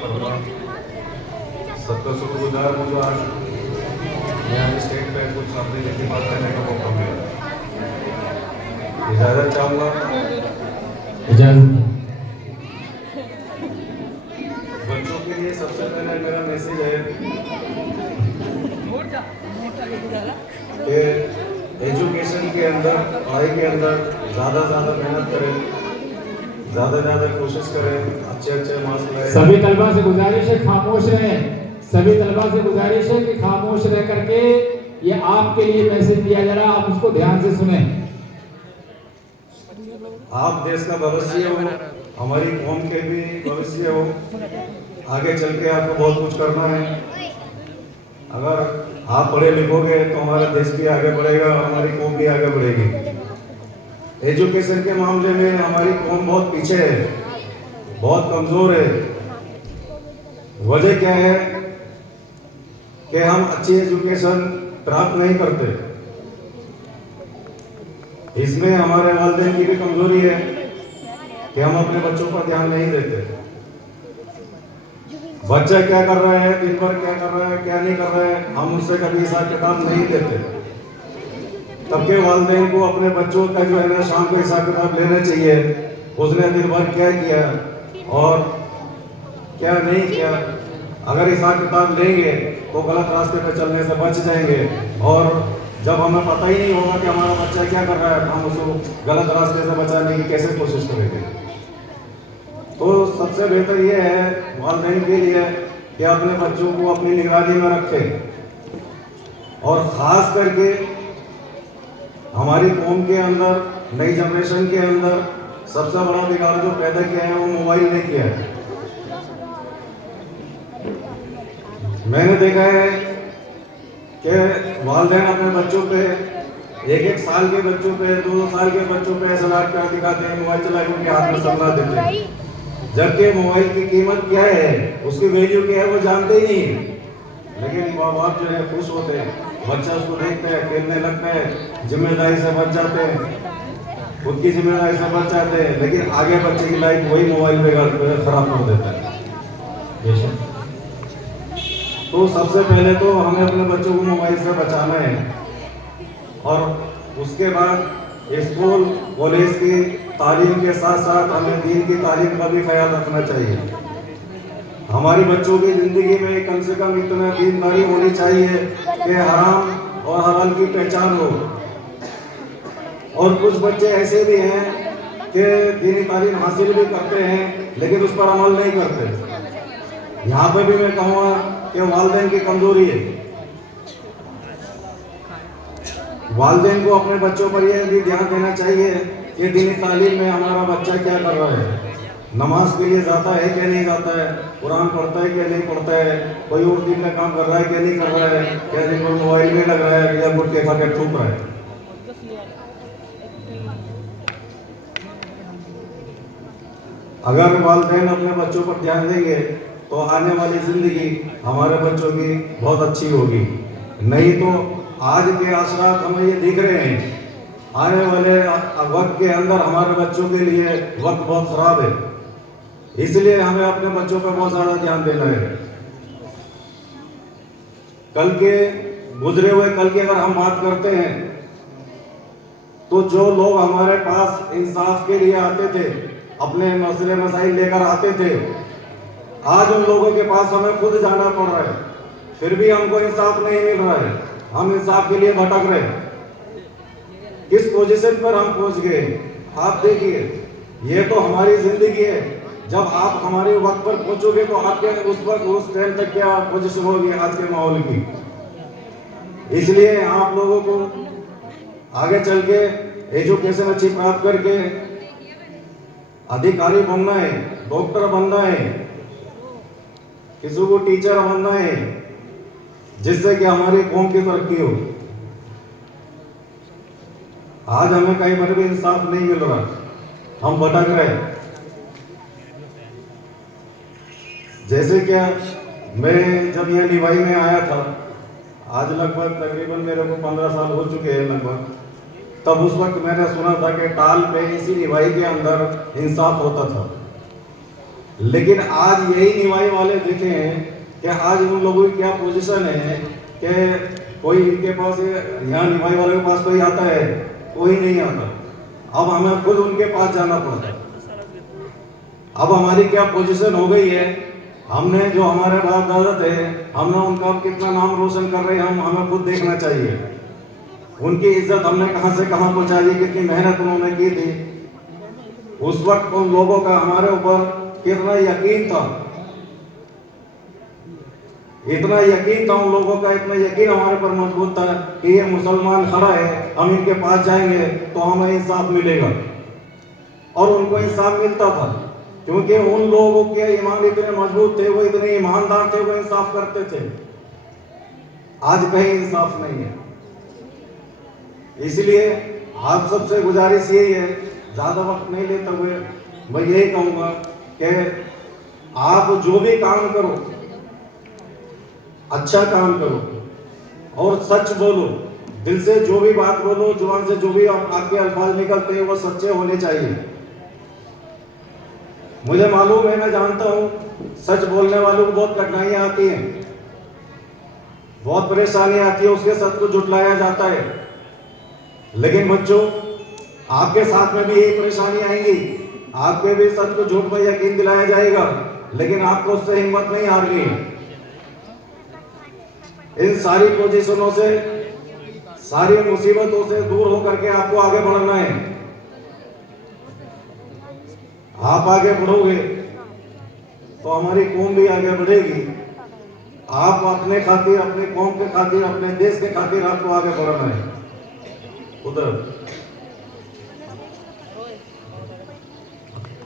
फरमा, सबका शुक्रगुजार हूँ जो आज यहाँ स्टेट पे कुछ अपनी लिखी बात करने का मौका मिला। इजाज़त चाहूँगा। इजाजत। बच्चों के लिए सबसे पहले मेरा मैसेज है कि एजुकेशन के अंदर, पढ़ाई के अंदर ज़्यादा मेहनत करें, ज़्यादा कोशिश करें, अच्छे मार्क्स लाएं। सभी तलबा से गुजारिश है खामोश रहें। सभी तलबा से गुजारिश है कि खामोश रह करके ये आपके लिए मैसेज दिया जा रहा है, आप उसको ध्यान से सुने। आप देश का भविष्य हो, हमारी कौम के भी भविष्य हो। आगे चल के आपको बहुत कुछ करना है। अगर आप पढ़े लिखोगे तो हमारा देश भी आगे बढ़ेगा, हमारी कौम भी आगे बढ़ेगी। एजुकेशन के मामले में हमारी कौम बहुत पीछे है, बहुत कमज़ोर है। वजह क्या है कि हम अच्छी एजुकेशन प्राप्त नहीं करते। इसमें हमारे वालिदैन की भी कमजोरी है कि हम अपने बच्चों पर ध्यान नहीं देते। बच्चा क्या कर रहा है, दिन भर क्या कर रहा है, क्या नहीं कर रहा है, हम उससे कभी हिसाब किताब नहीं देते। तब के वालिदैन को अपने बच्चों का जो है ना शाम को हिसाब किताब लेना चाहिए, उसने दिन भर क्या किया और क्या नहीं किया। अगर हिसाब किताब लेंगे तो गलत रास्ते पर चलने से बच जाएंगे, और जब हमें पता ही नहीं होगा कि हमारा बच्चा क्या कर रहा है, हम उसको गलत रास्ते से बचाने की कैसे कोशिश करेंगे। तो सबसे बेहतर ये है वालिदैन के लिए कि अपने बच्चों को अपनी निगरानी में रखें, और ख़ास करके हमारी कौम के अंदर, नई जनरेशन के अंदर सबसे बड़ा बिगाड़ जो पैदा किया है वो मोबाइल ने किया है। मैंने देखा है कि वालिदैन अपने बच्चों पे, एक साल के बच्चों पे, 2 साल के बच्चों पे ऐसा लाट कर दिखाते हैं, मोबाइल चला के उनके हाथ में सपना देते हैं, जबकि मोबाइल की कीमत क्या है, उसकी वैल्यू क्या है वो जानते ही नहीं। लेकिन माँ बाप जो है खुश होते हैं, बच्चा उसको देखते हैं, खेलने लगता है, जिम्मेदारी से बच जाते हैं, खुद की जिम्मेदारी से बच जाते हैं, लेकिन आगे बच्चे की लाइफ वही मोबाइल पे खराब कर देता है। तो सबसे पहले तो हमें अपने बच्चों को मोबाइल से बचाना है, और उसके बाद स्कूल कॉलेज की तालीम के साथ साथ हमें दीन की तालीम का भी ख्याल रखना चाहिए। हमारी बच्चों की ज़िंदगी में कम से कम इतना दीनदारी होनी चाहिए कि हराम और हलाल की पहचान हो। और कुछ बच्चे ऐसे भी हैं कि दीनी तालीम हासिल भी करते हैं लेकिन उस पर अमल नहीं करते। यहाँ पर भी मैं कहूँगा कि वालिदैन की कमजोरी है। वालिदैन को अपने बच्चों पर यह भी ध्यान देना चाहिए कि दीनी तालीम में हमारा बच्चा क्या कर रहा है, नमाज के लिए जाता है क्या नहीं जाता है, कुरान पढ़ता है क्या नहीं पढ़ता है, कोई और दिन का काम कर रहा है क्या नहीं कर रहा है, क्या दिन को मोबाइल में लग रहा है या गुटखे खा के थूक रहा है। अगर वालिदैन अपने बच्चों पर ध्यान देंगे तो आने वाली जिंदगी हमारे बच्चों की बहुत अच्छी होगी। नहीं तो आज के असरात हमें ये दिख रहे हैं, आने वाले वक्त के अंदर हमारे बच्चों के लिए वक्त बहुत खराब है। इसलिए हमें अपने बच्चों पर बहुत ज़्यादा ध्यान देना है। कल के गुजरे हुए कल की अगर हम बात करते हैं तो जो लोग हमारे पास इंसाफ के लिए आते थे, अपने मसले मसाइल लेकर आते थे, आज उन लोगों के पास हमें खुद जाना पड़ रहा है, फिर भी हमको इंसाफ नहीं मिल रहा है। हम इंसाफ के लिए भटक रहे हैं। किस पोजीशन पर हम पहुंच गए आप देखिए। ये तो हमारी जिंदगी है, जब आप हमारे वक्त पर पहुंचोगे तो आपके उस वक्त उस टाइम तक क्या पोजीशन होगी आज के माहौल की। इसलिए आप लोगों को आगे चल के एजुकेशन अच्छी प्राप्त करके अधिकारी बनना है, डॉक्टर बनना है, किसी को टीचर बनना है, जिससे कि हमारी कौम की तरक्की हो। आज हमें कहीं पर भी इंसाफ नहीं मिल रहा, हम भटक रहे। जैसे क्या मैं जब यह निवाई में आया था, आज लगभग तकरीबन मेरे को 15 साल हो चुके हैं लगभग, तब उस वक्त मैंने सुना था कि टाल पे इसी निवाई के अंदर इंसाफ होता था। लेकिन आज यही निभाई वाले देखे हैं कि आज उन लोगों की क्या पोजीशन है कि कोई इनके पास, यहाँ निभाई वाले के पास कोई आता है? कोई नहीं आता। अब हमें खुद उनके पास जाना पड़ता है। अब हमारी क्या पोजीशन हो गई है, हमने जो हमारे बाप दादा थे, हमने उनका कितना नाम रोशन कर रहे हैं, हमें खुद देखना चाहिए। उनकी इज्जत हमने कहां से कहां पहुंचाई, कितनी मेहनत उन्होंने की थी। उस वक्त उन लोगों का हमारे ऊपर कितना यकीन था, इतना यकीन था उन लोगों का, इतना यकीन हमारे पर मजबूत था कि ये मुसलमान खड़ा है, हम इनके पास जाएंगे तो हमें इंसाफ मिलेगा। और उनको इंसाफ मिलता था क्योंकि उन लोगों के ईमान इतने मजबूत थे, वो इतने ईमानदार थे, वो इंसाफ करते थे। आज कहीं इंसाफ नहीं है। इसलिए आप सबसे गुजारिश यही है, ज्यादा वक्त नहीं लेते हुए मैं यही कहूंगा कि आप जो भी काम करो अच्छा काम करो और सच बोलो। दिल से जो भी बात बोलो, जुबान से जो भी आपके अल्फाज निकलते हैं वो सच्चे होने चाहिए। मुझे मालूम है, मैं जानता हूं सच बोलने वालों को बहुत कठिनाइयां आती हैं, बहुत परेशानी आती है, उसके सच को झुटलाया जाता है। लेकिन बच्चों, आपके साथ में भी यही परेशानी आएंगी, आपके भी सच को झूठ में यकीन दिलाया जाएगा, लेकिन आपको उससे हिम्मत नहीं हारनी है। इन सारी पोजीशनों से, सारी मुसीबतों से दूर होकर के आपको आगे बढ़ना है। आप आगे बढ़ोगे तो हमारी कौम भी आगे बढ़ेगी। आप अपने खातिर, अपने कौम के खातिर, अपने देश के खातिर आपको आगे बढ़ना है। उधर